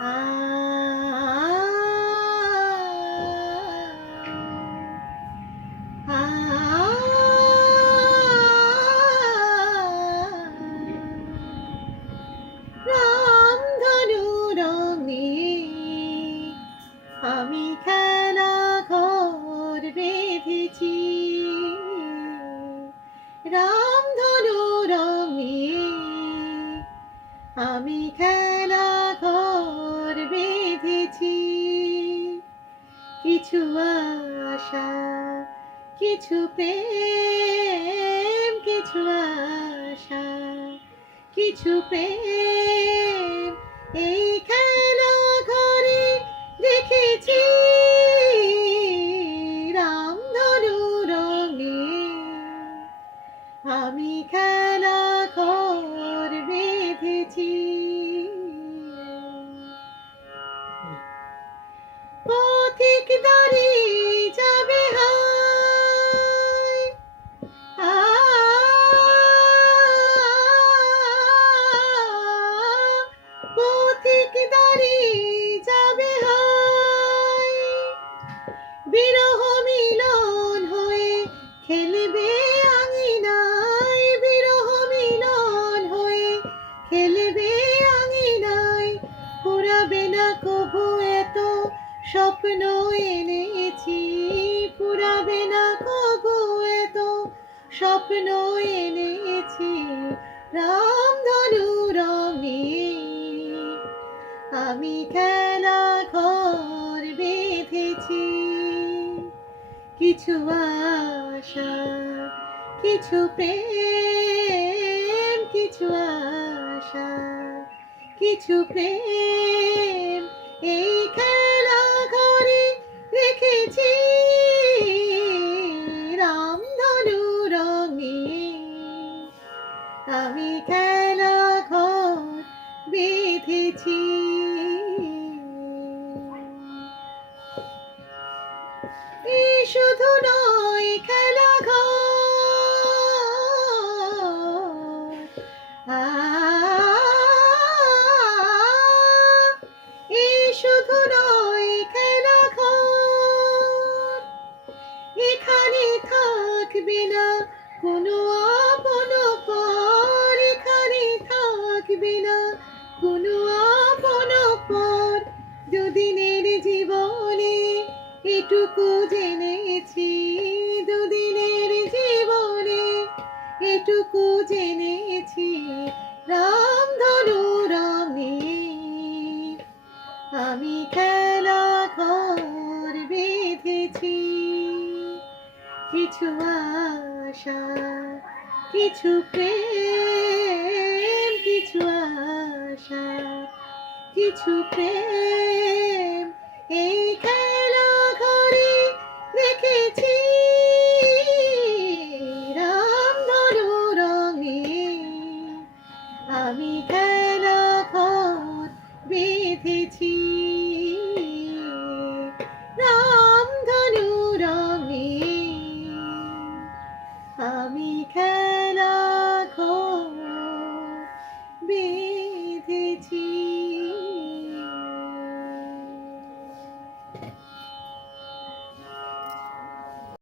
আ আ রামধনু রঙে আমি খেলা ঘর বেঁধেছি। রামধনু রঙে আমি খেলা ঘর বেঁধেছি। কিছু আশা, কিছু প্রেম, কিছু আশা, কিছু প্রেম এই খেলা ঘরে দেখেছি। রামধনু রঙে আমি খেলা ঘর বেঁধেছি। পথিক দাঁড়িয়ে যাবে হায়, আ পথিক দাঁড়িয়ে যাবে হায়, বিরহ মিলন হয়ে খেলবে আঙিনায়, বিরহ মিলন হয়ে খেলবে আঙিনায়। ফুরাবে না কভু এত স্বপ্ন এনেছি, ফুরাবে না কভু এত স্বপ্ন এনেছি। রামধনু রঙে আমি খেলা ঘর বেঁধেছি। কিছু আশা, কিছু প্রেম, কিছু আশা, কিছু প্রেম এই খেলা ঘরে রেখেছি। রামধনু রঙে আমি খেলা ঘর বেঁধেছি। এই শুধু নয় খেলা ঘর, এই শুধু নয় খেলা ঘর, এখানে থাকবে না কোনো আপন পর, এখানে থাকবে না কোনো আপন পর। দুদিনের জীবনে এটুকু জেনেছি, দুদিনের জীবনে এটুকু জেনেছি। রামধনু রঙে আমি খেলা ঘর বেঁধেছি। কিছু আশা, কিছু প্রেম, কিছু আশা, কিছু প্রেম এই খেলা ঘরে রেখেছি। রামধনু রঙে আমি খেলা ঘর বেঁধেছি। রামধনু রঙে আমি